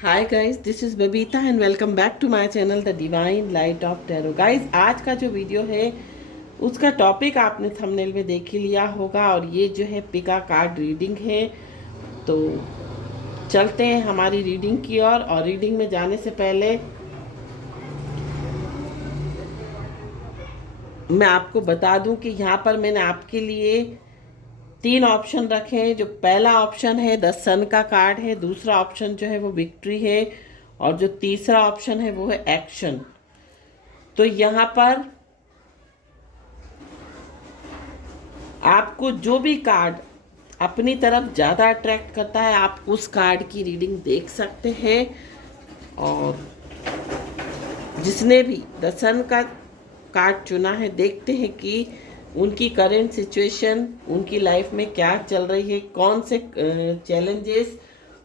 Hi guys, this is Babita and welcome back to my channel the divine light of tarot. Guys, आज का जो video है उसका topic आपने थंबनेल में देख ही लिया होगा और ये जो है पिका कार्ड रीडिंग है। तो चलते हैं हमारी रीडिंग की ओर। और रीडिंग में जाने से पहले मैं आपको बता दूं कि यहाँ पर मैंने आपके लिए 3 ऑप्शन रखे हैं। जो पहला ऑप्शन है द सन का कार्ड है, दूसरा ऑप्शन जो है वो विक्ट्री है और जो तीसरा ऑप्शन है वो है एक्शन। तो यहाँ पर आपको जो भी कार्ड अपनी तरफ ज़्यादा अट्रैक्ट करता है आप उस कार्ड की रीडिंग देख सकते हैं। और जिसने भी द सन का कार्ड चुना है, देखते हैं कि उनकी करेंट सिचुएशन, उनकी लाइफ में क्या चल रही है, कौन से चैलेंजेस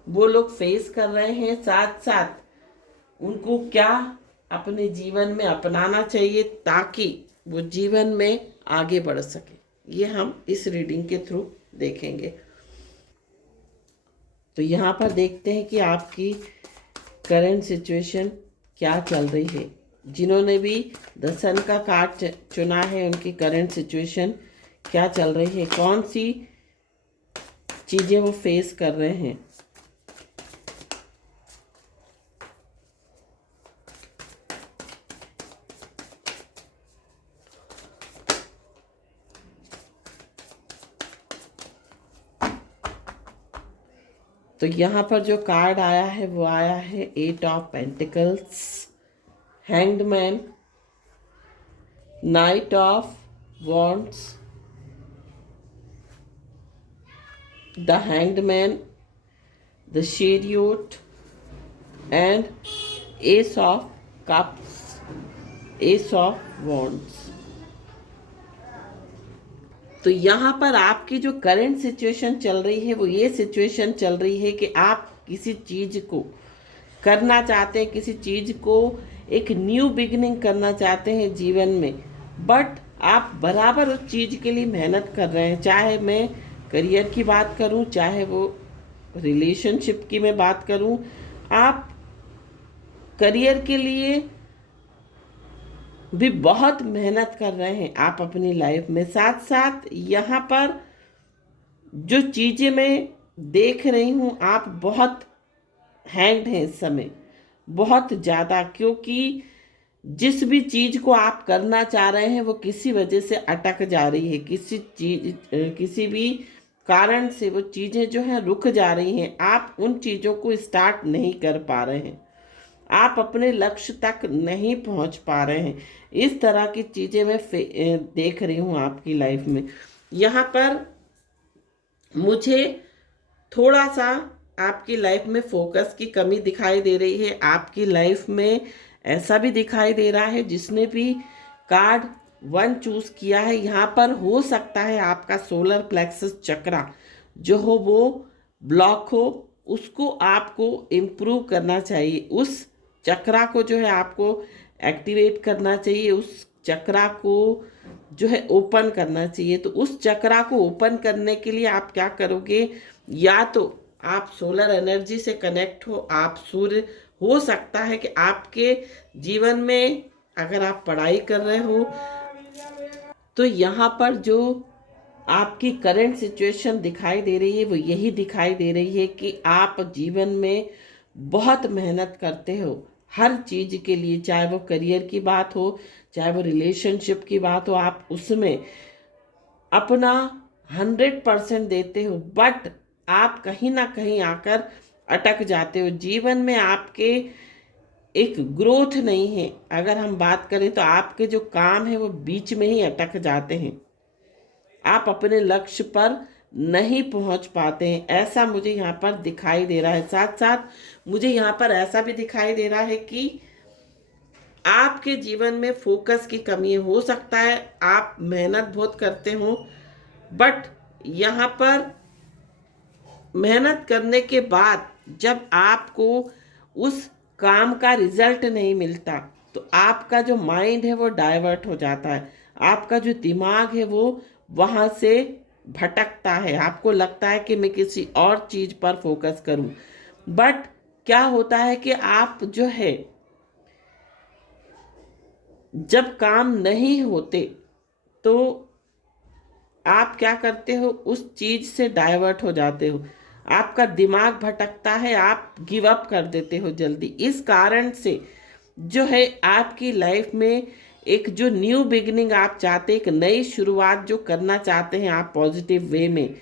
वो लोग फेस कर रहे हैं, साथ साथ उनको क्या अपने जीवन में अपनाना चाहिए ताकि वो जीवन में आगे बढ़ सके। ये हम इस रीडिंग के थ्रू देखेंगे। तो यहाँ पर देखते हैं कि आपकी करंट सिचुएशन क्या चल रही है। जिन्होंने भी द सन का कार्ड चुना है उनकी करंट सिचुएशन क्या चल रही है, कौन सी चीज़ें वो फेस कर रहे हैं। तो यहाँ पर जो कार्ड आया है वो आया है 8 of pentacles, hanged man, night of wands, the hanged man, the chariot and S of cups, S of wands. तो यहाँ पर आपकी जो करंट सिचुएशन चल रही है वो ये सिचुएशन चल रही है कि आप किसी चीज़ को करना चाहते हैं, किसी चीज़ को एक न्यू बिगिनिंग करना चाहते हैं जीवन में, बट आप बराबर उस चीज़ के लिए मेहनत कर रहे हैं। चाहे मैं करियर की बात करूं, चाहे वो रिलेशनशिप की मैं बात करूं, आप करियर के लिए भी बहुत मेहनत कर रहे हैं आप अपनी लाइफ में। साथ साथ यहाँ पर जो चीज़ें मैं देख रही हूँ, आप बहुत हैंग्ड हैं इस समय, बहुत ज़्यादा, क्योंकि जिस भी चीज़ को आप करना चाह रहे हैं वो किसी वजह से अटक जा रही है। किसी भी कारण से वो चीज़ें जो हैं रुक जा रही हैं। आप उन चीज़ों को स्टार्ट नहीं कर पा रहे हैं, आप अपने लक्ष्य तक नहीं पहुंच पा रहे हैं। इस तरह की चीज़ें मैं देख रही हूँ आपकी लाइफ में। यहाँ पर मुझे थोड़ा सा आपकी लाइफ में फोकस की कमी दिखाई दे रही है। आपकी लाइफ में ऐसा भी दिखाई दे रहा है, जिसने भी कार्ड 1 चूज किया है, यहाँ पर हो सकता है आपका सोलर प्लेक्सस चक्रा जो हो वो ब्लॉक हो, उसको आपको इम्प्रूव करना चाहिए। उस चक्रा को जो है आपको एक्टिवेट करना चाहिए, उस चक्रा को जो है ओपन करना चाहिए। तो उस चक्रा को ओपन करने के लिए आप क्या करोगे, या तो आप सोलर एनर्जी से कनेक्ट हो, आप सूर्य, हो सकता है कि आपके जीवन में अगर आप पढ़ाई कर रहे हो तो यहाँ पर जो आपकी करंट सिचुएशन दिखाई दे रही है वो यही दिखाई दे रही है कि आप जीवन में बहुत मेहनत करते हो हर चीज़ के लिए। चाहे वो करियर की बात हो, चाहे वो रिलेशनशिप की बात हो, आप उसमें अपना 100% देते हो, बट आप कहीं ना कहीं आकर अटक जाते हो। जीवन में आपके एक ग्रोथ नहीं है। अगर हम बात करें तो आपके जो काम है वो बीच में ही अटक जाते हैं, आप अपने लक्ष्य पर नहीं पहुंच पाते हैं, ऐसा मुझे यहाँ पर दिखाई दे रहा है। साथ साथ मुझे यहाँ पर ऐसा भी दिखाई दे रहा है कि आपके जीवन में फोकस की कमी है। हो सकता है आप मेहनत बहुत करते हो, बट यहाँ पर मेहनत करने के बाद जब आपको उस काम का रिजल्ट नहीं मिलता तो आपका जो माइंड है वो डाइवर्ट हो जाता है, आपका जो दिमाग है वो वहाँ से भटकता है। आपको लगता है कि मैं किसी और चीज़ पर फोकस करूं, बट क्या होता है कि आप जो है जब काम नहीं होते तो आप क्या करते हो, उस चीज से डाइवर्ट हो जाते हो, आपका दिमाग भटकता है, आप गिव अप कर देते हो जल्दी। इस कारण से जो है आपकी लाइफ में एक जो न्यू बिगिनिंग आप चाहते हैं, एक नई शुरुआत जो करना चाहते हैं आप पॉजिटिव वे में,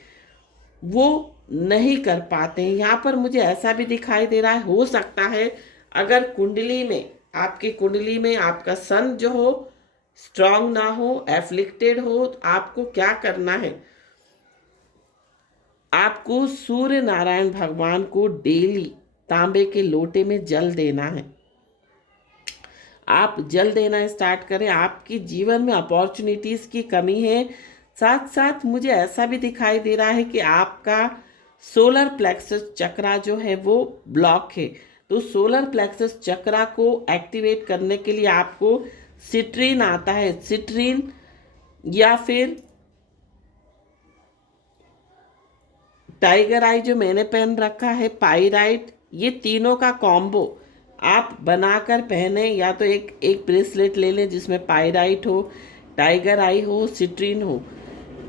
वो नहीं कर पाते हैं। यहाँ पर मुझे ऐसा भी दिखाई दे रहा है, हो सकता है अगर कुंडली में, आपकी कुंडली में आपका सन जो हो स्ट्रांग ना हो, एफ्लिक्टेड हो, तो आपको क्या करना है, आपको सूर्य नारायण भगवान को डेली तांबे के लोटे में जल देना है। आप जल देना स्टार्ट करें। आपकी जीवन में अपॉर्चुनिटीज की कमी है, साथ साथ मुझे ऐसा भी दिखाई दे रहा है कि आपका सोलर प्लेक्सस चक्रा जो है वो ब्लॉक है। तो सोलर प्लेक्सस चक्रा को एक्टिवेट करने के लिए आपको सिट्रीन आता है, सिट्रीन या फिर टाइगर आई जो मैंने पहन रखा है, पाइराइट, ये तीनों का कॉम्बो आप बनाकर पहने। या तो एक एक ब्रेसलेट ले लें जिसमें पाइराइट हो, टाइगर आई हो, सिट्रीन हो,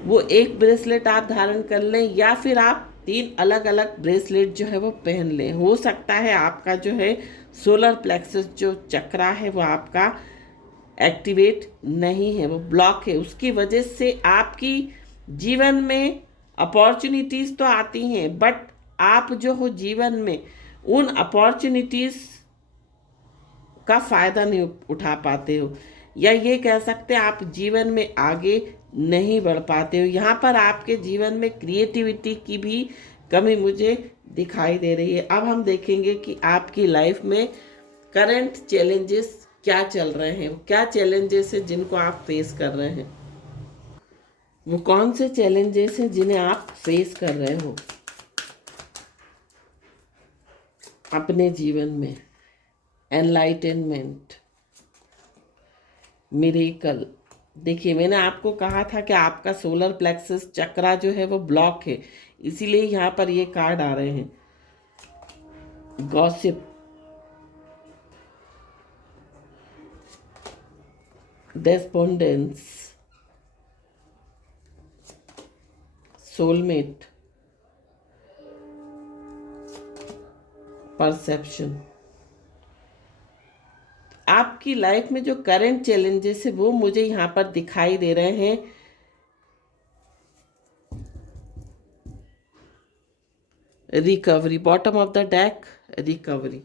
वो एक ब्रेसलेट आप धारण कर लें, या फिर आप 3 अलग अलग ब्रेसलेट जो है वो पहन लें। हो सकता है आपका जो है सोलर प्लेक्सस जो चक्रा है वो आपका एक्टिवेट नहीं है, वो ब्लॉक है। उसकी वजह से आपकी जीवन में अपॉर्चुनिटीज़ तो आती हैं, बट आप जो हो जीवन में उन अपॉर्चुनिटीज़ का फ़ायदा नहीं उठा पाते हो, या ये कह सकते हैं आप जीवन में आगे नहीं बढ़ पाते हो। यहाँ पर आपके जीवन में क्रिएटिविटी की भी कमी मुझे दिखाई दे रही है। अब हम देखेंगे कि आपकी लाइफ में करंट चैलेंजेस क्या चल रहे हैं, क्या चैलेंजेस हैं जिनको आप फेस कर रहे हैं, वो कौन से चैलेंजेस हैं जिन्हें आप फेस कर रहे हो अपने जीवन में। Enlightenment, miracle. देखिए, मैंने आपको कहा था कि आपका सोलर प्लेक्सस चक्रा जो है वो ब्लॉक है, इसीलिए यहाँ पर ये कार्ड आ रहे हैं। Gossip, despondence, soulmate, perception. आपकी लाइफ में जो करंट चैलेंजेस है वो मुझे यहाँ पर दिखाई दे रहे हैं। Recovery, bottom of the deck, recovery.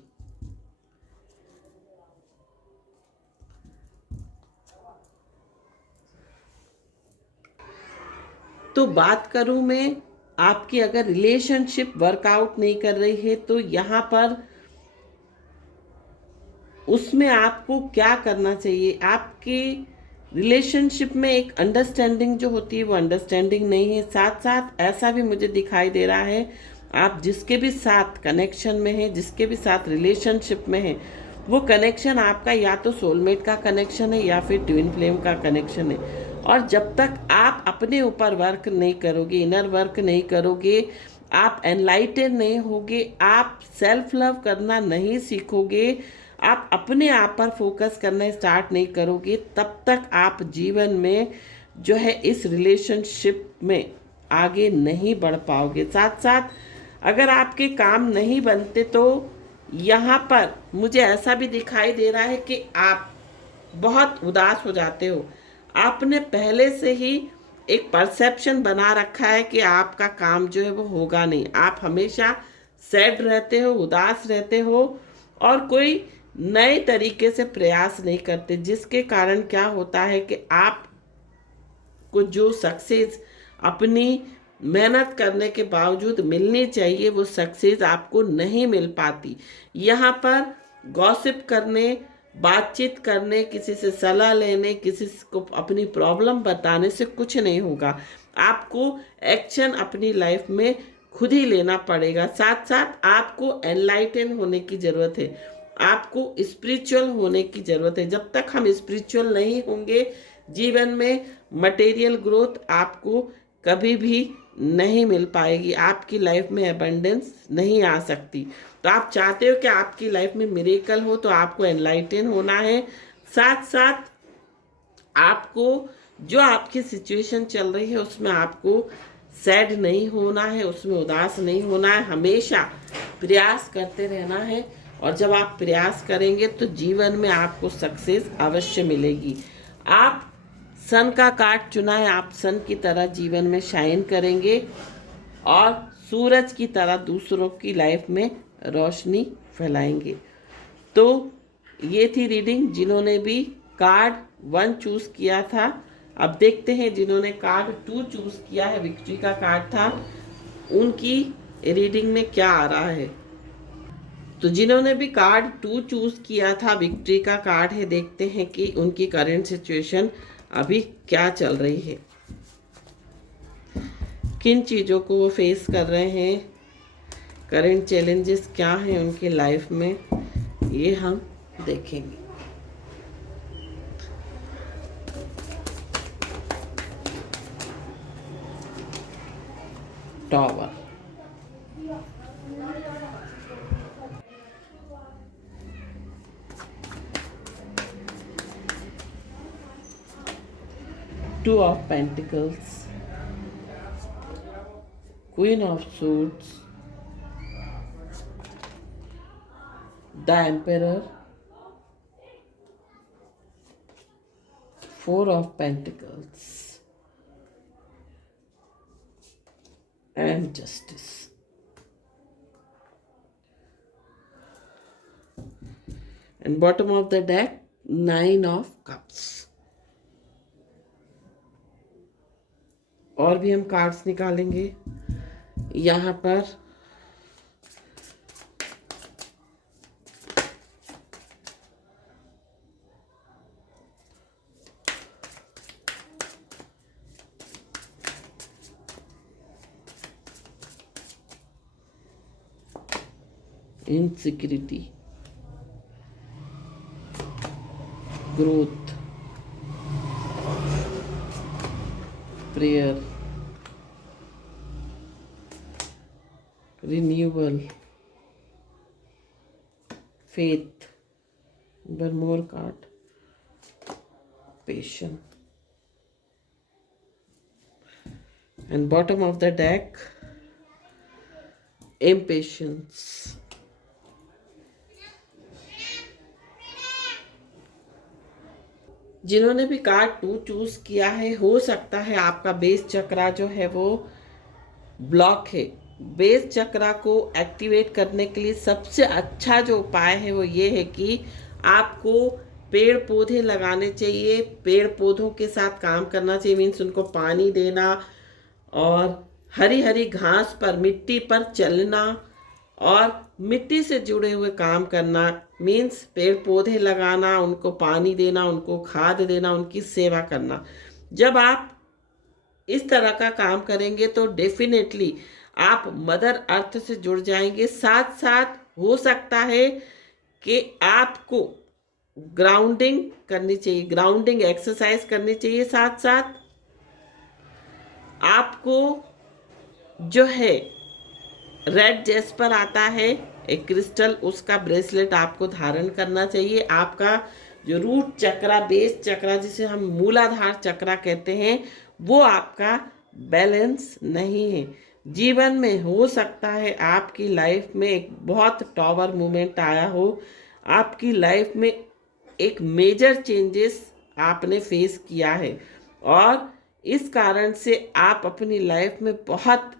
तो बात करूं मैं, आपकी अगर रिलेशनशिप वर्कआउट नहीं कर रही है तो यहाँ पर उसमें आपको क्या करना चाहिए। आपकी रिलेशनशिप में एक अंडरस्टैंडिंग जो होती है वो अंडरस्टैंडिंग नहीं है। साथ साथ ऐसा भी मुझे दिखाई दे रहा है, आप जिसके भी साथ कनेक्शन में हैं, जिसके भी साथ रिलेशनशिप में हैं, वो कनेक्शन आपका या तो सोलमेट का कनेक्शन है या फिर ट्विन फ्लेम का कनेक्शन है। और जब तक आप अपने ऊपर वर्क नहीं करोगे, इनर वर्क नहीं करोगे, आप एनलाइटन नहीं होगे, आप सेल्फ लव करना नहीं सीखोगे, आप अपने आप पर फोकस करना स्टार्ट नहीं करोगे, तब तक आप जीवन में जो है इस रिलेशनशिप में आगे नहीं बढ़ पाओगे। साथ साथ अगर आपके काम नहीं बनते तो यहाँ पर मुझे ऐसा भी दिखाई दे रहा है कि आप बहुत उदास हो जाते हो। आपने पहले से ही एक परसेप्शन बना रखा है कि आपका काम जो है वो होगा नहीं। आप हमेशा सैड रहते हो, उदास रहते हो और कोई नए तरीके से प्रयास नहीं करते, जिसके कारण क्या होता है कि आप को जो सक्सेस अपनी मेहनत करने के बावजूद मिलनी चाहिए वो सक्सेस आपको नहीं मिल पाती। यहाँ पर गॉसिप करने, बातचीत करने, किसी से सलाह लेने, किसी को अपनी प्रॉब्लम बताने से कुछ नहीं होगा। आपको एक्शन अपनी लाइफ में खुद ही लेना पड़ेगा। साथ साथ आपको एनलाइटन होने की ज़रूरत है, आपको स्पिरिचुअल होने की ज़रूरत है। जब तक हम स्पिरिचुअल नहीं होंगे जीवन में मटेरियल ग्रोथ आपको कभी भी नहीं मिल पाएगी, आपकी लाइफ में एबंडेंस नहीं आ सकती। तो आप चाहते हो कि आपकी लाइफ में मिरेकल हो, तो आपको एनलाइटन होना है। साथ साथ आपको जो आपकी सिचुएशन चल रही है उसमें आपको सैड नहीं होना है, उसमें उदास नहीं होना है, हमेशा प्रयास करते रहना है। और जब आप प्रयास करेंगे तो जीवन में आपको सक्सेस अवश्य मिलेगी। आप सन का कार्ड चुना है, आप सन की तरह जीवन में शाइन करेंगे और सूरज की तरह दूसरों की लाइफ में रोशनी फैलाएंगे। तो ये थी रीडिंग जिन्होंने भी कार्ड 1 चूज किया था। अब देखते हैं जिन्होंने कार्ड 2 चूज किया है, विक्ट्री का कार्ड था, उनकी रीडिंग में क्या आ रहा है। तो जिन्होंने भी कार्ड 2 चूज किया था, विक्ट्री का कार्ड है, देखते हैं कि उनकी करंट सिचुएशन अभी क्या चल रही है, किन चीज़ों को वो फेस कर रहे हैं, करंट चैलेंजेस क्या हैं उनकी लाइफ में, ये हम देखेंगे। Tower, two of pentacles, queen of suits, the emperor, 4 of pentacles and justice. And bottom of the deck, 9 of cups. और भी हम कार्ड्स निकालेंगे यहाँ पर। Insecurity, growth, prayer, renewal, faith, one more card, patience, and bottom of the deck, impatience. जिन्होंने भी card 2 choose किया है, हो सकता है आपका बेस चक्रा जो है वो ब्लॉक है। बेस चक्रा को एक्टिवेट करने के लिए सबसे अच्छा जो उपाय है वो ये है कि आपको पेड़ पौधे लगाने चाहिए, पेड़ पौधों के साथ काम करना चाहिए, मीन्स उनको पानी देना और हरी हरी घास पर, मिट्टी पर चलना और मिट्टी से जुड़े हुए काम करना, मीन्स पेड़ पौधे लगाना, उनको पानी देना, उनको खाद देना, उनकी सेवा करना। जब आप इस तरह का काम करेंगे तो डेफिनेटली आप मदर अर्थ से जुड़ जाएंगे। साथ साथ हो सकता है कि आपको ग्राउंडिंग करनी चाहिए, ग्राउंडिंग एक्सरसाइज करनी चाहिए। साथ साथ आपको जो है रेड जेस्पर आता है एक क्रिस्टल, उसका ब्रेसलेट आपको धारण करना चाहिए। आपका जो रूट चक्रा, बेस चक्रा, जिसे हम मूलाधार चक्रा कहते हैं, वो आपका बैलेंस नहीं है। जीवन में हो सकता है आपकी लाइफ में एक बहुत टॉवर मोमेंट आया हो, आपकी लाइफ में एक मेजर चेंजेस आपने फेस किया है और इस कारण से आप अपनी लाइफ में बहुत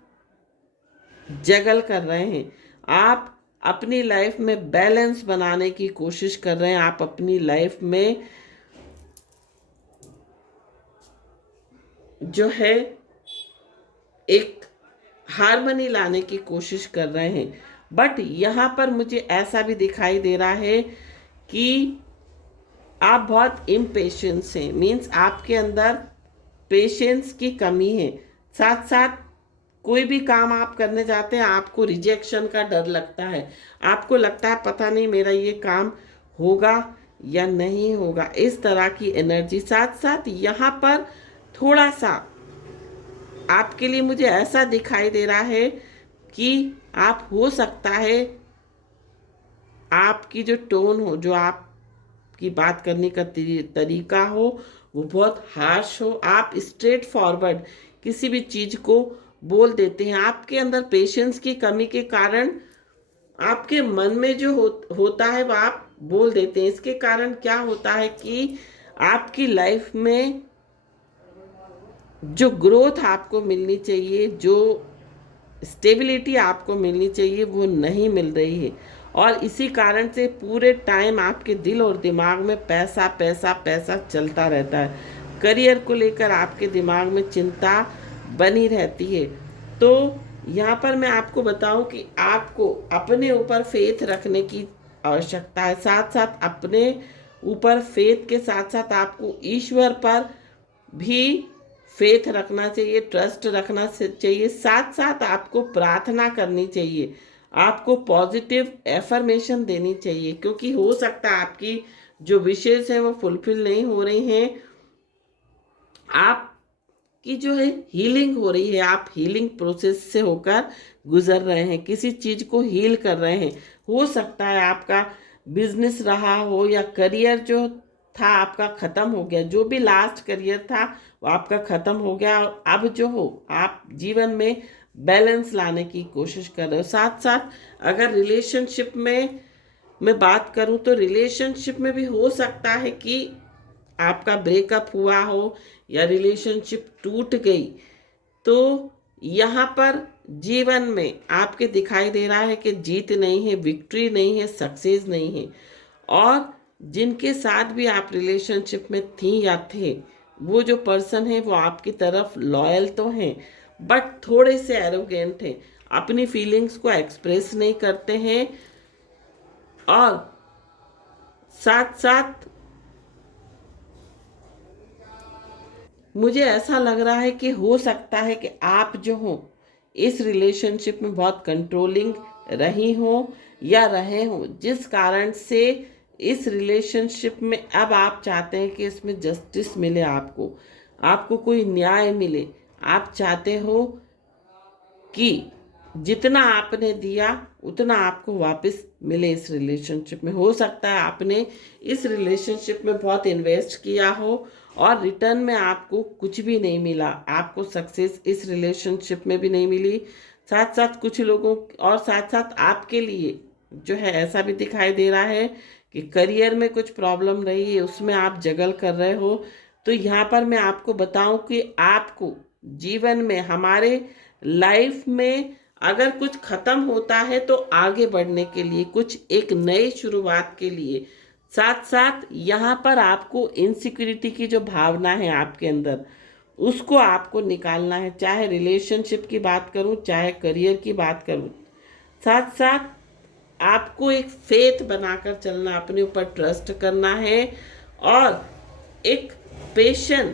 जगल कर रहे हैं। आप अपनी लाइफ में बैलेंस बनाने की कोशिश कर रहे हैं, आप अपनी लाइफ में जो है एक हार्मनी लाने की कोशिश कर रहे हैं। बट यहाँ पर मुझे ऐसा भी दिखाई दे रहा है कि आप बहुत इम्पेशेंस हैं, मीन्स आपके अंदर पेशेंस की कमी है। साथ साथ कोई भी काम आप करने जाते हैं, आपको रिजेक्शन का डर लगता है, आपको लगता है पता नहीं मेरा ये काम होगा या नहीं होगा, इस तरह की एनर्जी। साथ साथ यहाँ पर थोड़ा सा आपके लिए मुझे ऐसा दिखाई दे रहा है कि आप, हो सकता है आपकी जो टोन हो, जो आपकी बात करने का तरीका हो, वो बहुत हार्श हो। आप स्ट्रेट फॉरवर्ड किसी भी चीज को बोल देते हैं। आपके अंदर पेशेंस की कमी के कारण आपके मन में जो होता है वो आप बोल देते हैं। इसके कारण क्या होता है कि आपकी लाइफ में जो ग्रोथ आपको मिलनी चाहिए, जो स्टेबिलिटी आपको मिलनी चाहिए, वो नहीं मिल रही है। और इसी कारण से पूरे टाइम आपके दिल और दिमाग में पैसा पैसा पैसा चलता रहता है। करियर को लेकर आपके दिमाग में चिंता बनी रहती है। तो यहाँ पर मैं आपको बताऊं कि आपको अपने ऊपर फेथ रखने की आवश्यकता है। साथ साथ अपने ऊपर फेथ के साथ साथ आपको ईश्वर पर भी फेथ रखना चाहिए, ट्रस्ट रखना चाहिए। साथ साथ आपको प्रार्थना करनी चाहिए, आपको पॉजिटिव एफर्मेशन देनी चाहिए, क्योंकि हो सकता है आपकी जो विशेष है वो फुलफिल नहीं हो रही हैं। आपकी जो है हीलिंग हो रही है, आप हीलिंग प्रोसेस से होकर गुजर रहे हैं, किसी चीज को हील कर रहे हैं। हो सकता है आपका बिजनेस रहा हो या करियर जो था आपका खत्म हो गया, जो भी लास्ट करियर था वो आपका खत्म हो गया। अब जो हो आप जीवन में बैलेंस लाने की कोशिश कर रहे हो। साथ साथ अगर रिलेशनशिप में मैं बात करूं तो रिलेशनशिप में भी हो सकता है कि आपका ब्रेकअप हुआ हो या रिलेशनशिप टूट गई। तो यहाँ पर जीवन में आपके दिखाई दे रहा है कि जीत नहीं है, विक्ट्री नहीं है, सक्सेस नहीं है। और जिनके साथ भी आप रिलेशनशिप में थी या थे, वो जो पर्सन है वो आपकी तरफ लॉयल तो हैं, बट थोड़े से एरोगेंट हैं, अपनी फीलिंग्स को एक्सप्रेस नहीं करते हैं। और साथ साथ मुझे ऐसा लग रहा है कि हो सकता है कि आप जो हो इस रिलेशनशिप में बहुत कंट्रोलिंग रही हो या रहे हो, जिस कारण से इस रिलेशनशिप में अब आप चाहते हैं कि इसमें जस्टिस मिले, आपको आपको कोई न्याय मिले। आप चाहते हो कि जितना आपने दिया उतना आपको वापस मिले इस रिलेशनशिप में। हो सकता है आपने इस रिलेशनशिप में बहुत इन्वेस्ट किया हो और रिटर्न में आपको कुछ भी नहीं मिला, आपको सक्सेस इस रिलेशनशिप में भी नहीं मिली। साथ साथ कुछ लोगों और साथ साथ आपके लिए जो है ऐसा भी दिखाई दे रहा है कि करियर में कुछ प्रॉब्लम रही है, उसमें आप जगल कर रहे हो। तो यहाँ पर मैं आपको बताऊं कि आपको जीवन में, हमारे लाइफ में अगर कुछ खत्म होता है तो आगे बढ़ने के लिए, कुछ एक नई शुरुआत के लिए। साथ साथ यहाँ पर आपको इनसिक्योरिटी की जो भावना है आपके अंदर, उसको आपको निकालना है। चाहे रिलेशनशिप की बात करूँ, चाहे करियर की बात करूँ, साथ साथ आपको एक फेथ बनाकर चलना, अपने ऊपर ट्रस्ट करना है। और एक पेशन,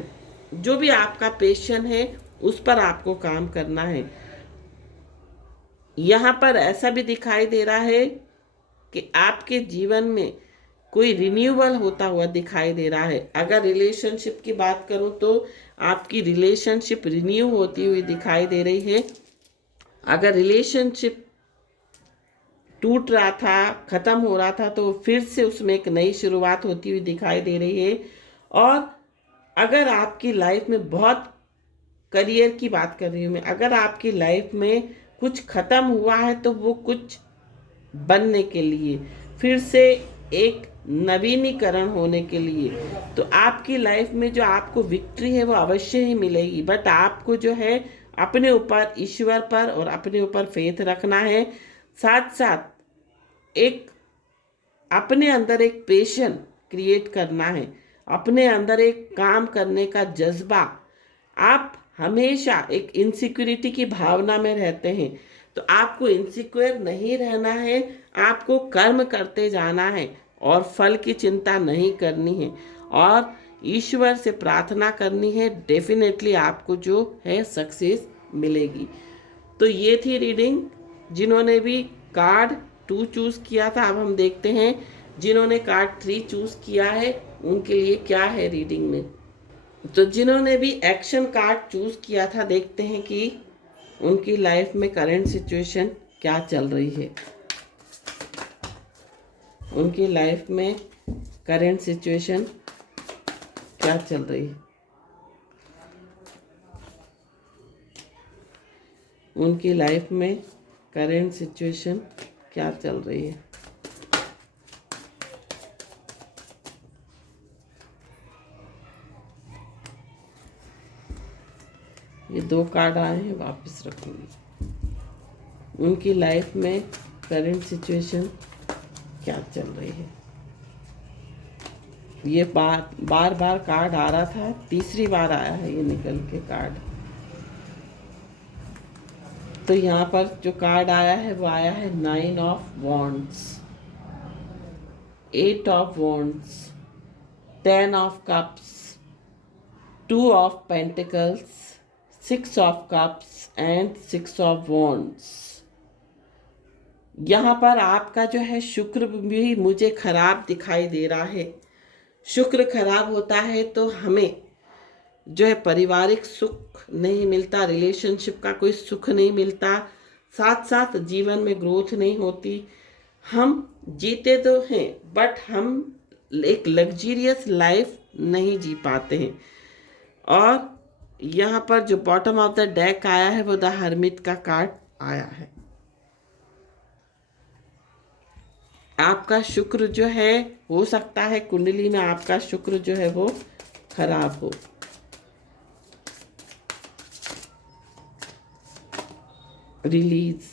जो भी आपका पेशन है उस पर आपको काम करना है। यहाँ पर ऐसा भी दिखाई दे रहा है कि आपके जीवन में कोई रिन्यूअल होता हुआ दिखाई दे रहा है। अगर रिलेशनशिप की बात करूं तो आपकी रिलेशनशिप रिन्यू होती हुई दिखाई दे रही है। अगर रिलेशनशिप टूट रहा था, खत्म हो रहा था, तो फिर से उसमें एक नई शुरुआत होती हुई दिखाई दे रही है। और अगर आपकी लाइफ में बहुत, करियर की बात कर रही हूँ मैं, अगर आपकी लाइफ में कुछ खत्म हुआ है तो वो कुछ बनने के लिए, फिर से एक नवीनीकरण होने के लिए, तो आपकी लाइफ में जो आपको विक्ट्री है वो अवश्य ही मिलेगी। बट आपको जो है अपने ऊपर, ईश्वर पर और अपने ऊपर फेथ रखना है। साथ साथ एक अपने अंदर एक पैशन क्रिएट करना है, अपने अंदर एक काम करने का जज्बा। आप हमेशा एक इनसिक्योरिटी की भावना में रहते हैं, तो आपको इनसिक्योर नहीं रहना है, आपको कर्म करते जाना है और फल की चिंता नहीं करनी है और ईश्वर से प्रार्थना करनी है। डेफिनेटली आपको जो है सक्सेस मिलेगी। तो ये थी रीडिंग। जिन्होंने भी कार्ड 2 चूज किया था, अब हम देखते हैं जिन्होंने कार्ड 3 चूज किया है उनके लिए क्या है रीडिंग में। तो जिन्होंने भी एक्शन कार्ड चूज किया था, देखते हैं कि उनकी लाइफ में करंट सिचुएशन क्या चल रही है। उनकी लाइफ में करंट सिचुएशन क्या चल रही है। उनकी लाइफ में करंट सिचुएशन क्या चल रही है। ये 2 कार्ड आए हैं, वापस रखूंगी। उनकी लाइफ में करंट सिचुएशन क्या चल रही है। ये बार बार कार्ड आ रहा था, तीसरी बार आया है ये निकल के कार्ड। तो यहाँ पर जो कार्ड आया है वो आया है 9 of wands, 8 of wands, 10 of cups, 2 of pentacles, 6 of cups and 6 of wands. यहाँ पर आपका जो है शुक्र भी मुझे खराब दिखाई दे रहा है। शुक्र खराब होता है तो हमें जो है पारिवारिक सुख नहीं मिलता, रिलेशनशिप का कोई सुख नहीं मिलता, साथ साथ जीवन में ग्रोथ नहीं होती। हम जीते तो हैं बट हम एक लग्जरियस लाइफ नहीं जी पाते हैं। और यहाँ पर जो बॉटम ऑफ द डेक आया है वो द हर्मिट का कार्ड आया है। आपका शुक्र जो है, हो सकता है कुंडली में आपका शुक्र जो है वो खराब हो। रिलीज,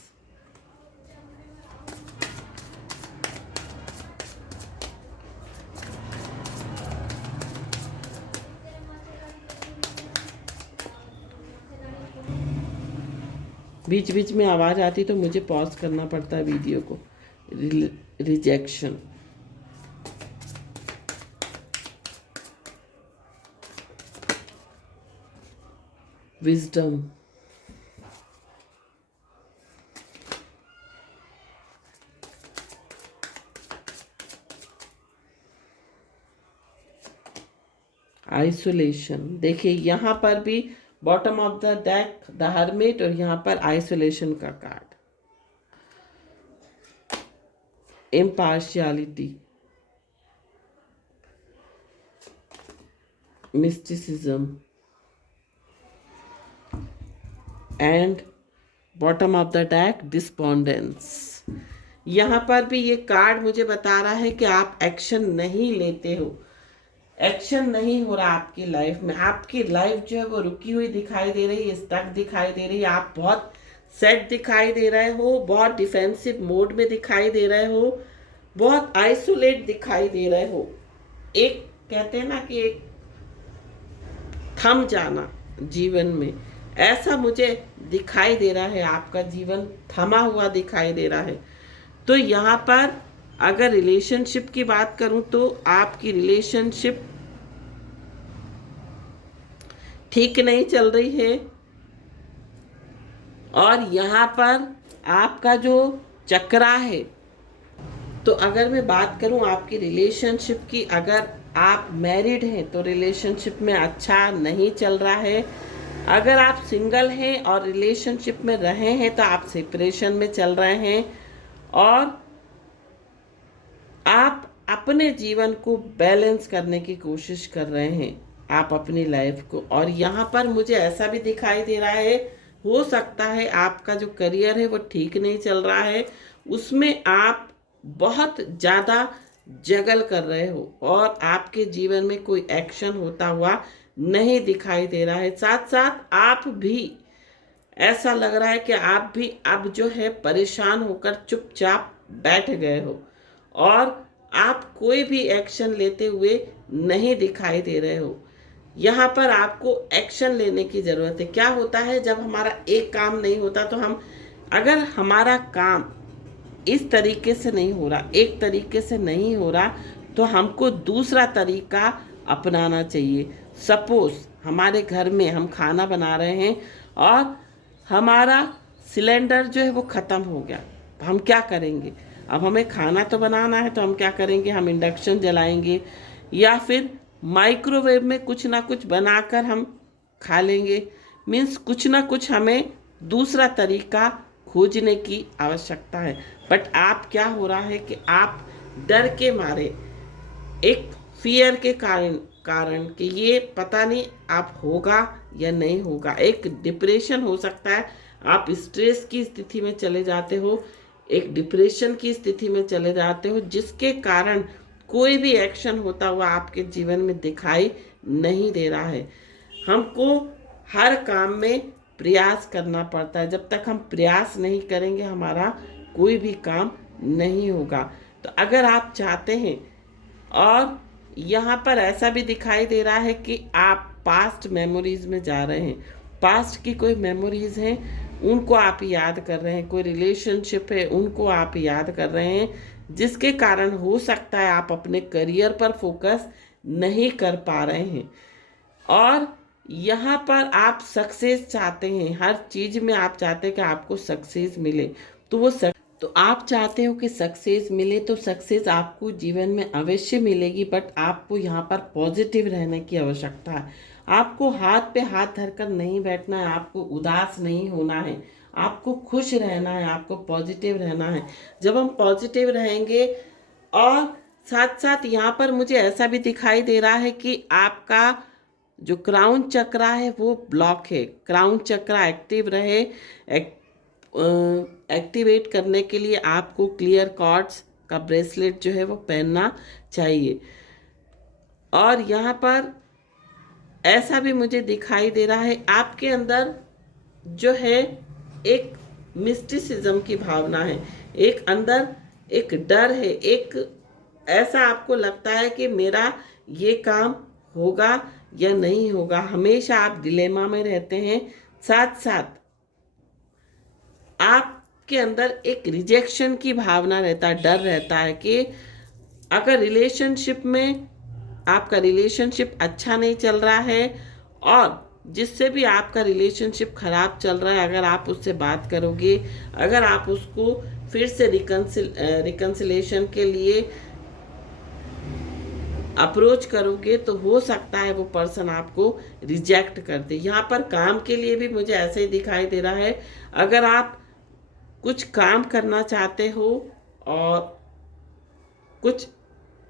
बीच बीच में आवाज आती तो मुझे पॉज करना पड़ता है वीडियो को। Rejection, wisdom, isolation. देखिए यहाँ पर भी bottom of the deck the hermit और यहाँ पर आइसोलेशन का card. Impartiality, mysticism and bottom of the deck despondence. यहाँ पर भी ये कार्ड मुझे बता रहा है कि आप एक्शन नहीं लेते हो, एक्शन नहीं हो रहा आपकी लाइफ में। आपकी लाइफ जो है वो रुकी हुई दिखाई दे रही है, स्टक दिखाई दे रही है। आप बहुत सेट दिखाई दे रहे हो, बहुत डिफेंसिव मोड में दिखाई दे रहे हो, बहुत आइसोलेट दिखाई दे रहे हो। एक कहते हैं ना कि एक थम जाना जीवन में, ऐसा मुझे दिखाई दे रहा है। आपका जीवन थमा हुआ दिखाई दे रहा है। तो यहाँ पर अगर रिलेशनशिप की बात करूं तो आपकी रिलेशनशिप ठीक नहीं चल रही है। और यहाँ पर आपका जो चक्रा है, तो अगर मैं बात करूं आपकी रिलेशनशिप की, अगर आप मैरिड हैं तो रिलेशनशिप में अच्छा नहीं चल रहा है। अगर आप सिंगल हैं और रिलेशनशिप में रहे हैं तो आप सेपरेशन में चल रहे हैं। और आप अपने जीवन को बैलेंस करने की कोशिश कर रहे हैं, आप अपनी लाइफ को। और यहाँ पर मुझे ऐसा भी दिखाई दे रहा है, हो सकता है आपका जो करियर है वो ठीक नहीं चल रहा है, उसमें आप बहुत ज़्यादा जगल कर रहे हो और आपके जीवन में कोई एक्शन होता हुआ नहीं दिखाई दे रहा है। साथ साथ आप भी, ऐसा लग रहा है कि आप भी अब जो है परेशान होकर चुपचाप बैठ गए हो और आप कोई भी एक्शन लेते हुए नहीं दिखाई दे रहे हो। यहाँ पर आपको एक्शन लेने की ज़रूरत है। क्या होता है जब हमारा एक काम नहीं होता तो हम, अगर हमारा काम इस तरीके से नहीं हो रहा, एक तरीके से नहीं हो रहा, तो हमको दूसरा तरीका अपनाना चाहिए। सपोज हमारे घर में हम खाना बना रहे हैं और हमारा सिलेंडर जो है वो ख़त्म हो गया, हम क्या करेंगे? अब हमें खाना तो बनाना है तो हम क्या करेंगे? हम इंडक्शन जलाएंगे या फिर माइक्रोवेव में कुछ ना कुछ बनाकर हम खा लेंगे। मीन्स कुछ ना कुछ हमें दूसरा तरीका खोजने की आवश्यकता है। बट आप क्या हो रहा है कि आप डर के मारे, एक फियर के कारण कि ये पता नहीं आप होगा या नहीं होगा, एक डिप्रेशन हो सकता है, आप स्ट्रेस की स्थिति में चले जाते हो, एक डिप्रेशन की स्थिति में चले जाते हो, जिसके कारण कोई भी एक्शन होता हुआ आपके जीवन में दिखाई नहीं दे रहा है। हमको हर काम में प्रयास करना पड़ता है। जब तक हम प्रयास नहीं करेंगे हमारा कोई भी काम नहीं होगा। तो अगर आप चाहते हैं, और यहाँ पर ऐसा भी दिखाई दे रहा है कि आप पास्ट मेमोरीज में जा रहे हैं, पास्ट की कोई मेमोरीज हैं उनको आप याद कर रहे हैं, कोई रिलेशनशिप है उनको आप याद कर रहे हैं, जिसके कारण हो सकता है आप अपने करियर पर फोकस नहीं कर पा रहे हैं। और यहाँ पर आप सक्सेस चाहते हैं, हर चीज़ में आप चाहते हैं कि आपको सक्सेस मिले, तो आप चाहते हो कि सक्सेस मिले, तो सक्सेस आपको जीवन में अवश्य मिलेगी। बट आपको यहाँ पर पॉजिटिव रहने की आवश्यकता है। आपको हाथ पे हाथ धरकर नहीं बैठना है, आपको उदास नहीं होना है, आपको खुश रहना है, आपको पॉजिटिव रहना है। जब हम पॉजिटिव रहेंगे, और साथ साथ यहाँ पर मुझे ऐसा भी दिखाई दे रहा है कि आपका जो क्राउन चक्र है वो ब्लॉक है। क्राउन चक्र एक्टिव रहे, एक्टिवेट करने के लिए आपको क्लियर कॉर्ड्स का ब्रेसलेट जो है वो पहनना चाहिए। और यहाँ पर ऐसा भी मुझे दिखाई दे रहा है, आपके अंदर जो है एक मिस्टिसिज्म की भावना है, एक अंदर एक डर है, एक ऐसा आपको लगता है कि मेरा ये काम होगा या नहीं होगा। हमेशा आप डिलेमा में रहते हैं। साथ साथ आपके अंदर एक रिजेक्शन की भावना रहता है, डर रहता है कि अगर रिलेशनशिप में आपका रिलेशनशिप अच्छा नहीं चल रहा है, और जिससे भी आपका रिलेशनशिप खराब चल रहा है, अगर आप उससे बात करोगे, अगर आप उसको फिर से रिकन्सिलेशन के लिए अप्रोच करोगे, तो हो सकता है वो पर्सन आपको रिजेक्ट कर दे। यहाँ पर काम के लिए भी मुझे ऐसे ही दिखाई दे रहा है। अगर आप कुछ काम करना चाहते हो और कुछ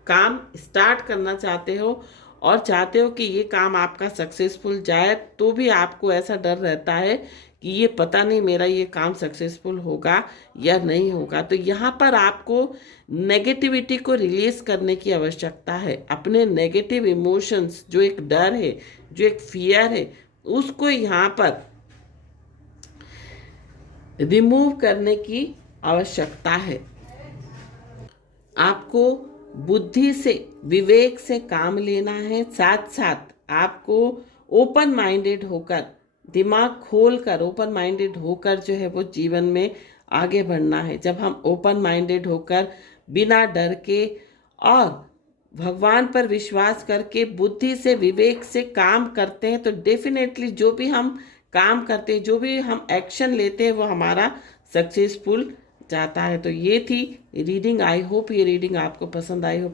काम स्टार्ट करना चाहते हो, और चाहते हो कि ये काम आपका सक्सेसफुल जाए, तो भी आपको ऐसा डर रहता है कि ये पता नहीं मेरा ये काम सक्सेसफुल होगा या नहीं होगा। तो यहाँ पर आपको नेगेटिविटी को रिलीज करने की आवश्यकता है। अपने नेगेटिव इमोशंस, जो एक डर है, जो एक फियर है, उसको यहाँ पर रिमूव करने की आवश्यकता है। आपको बुद्धि से, विवेक से काम लेना है। साथ साथ आपको ओपन माइंडेड होकर, दिमाग खोलकर, ओपन माइंडेड होकर जो है वो जीवन में आगे बढ़ना है। जब हम ओपन माइंडेड होकर बिना डर के और भगवान पर विश्वास करके बुद्धि से, विवेक से काम करते हैं, तो डेफिनेटली जो भी हम काम करते हैं, जो भी हम एक्शन लेते हैं, वो हमारा सक्सेसफुल जाता है। तो ये थी रीडिंग। आई होप ये रीडिंग आपको पसंद आई हो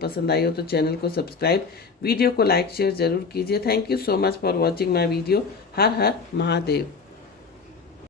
तो चैनल को सब्सक्राइब, वीडियो को लाइक शेयर जरूर कीजिए। Thank you so much for watching my video. Her her Mahadev.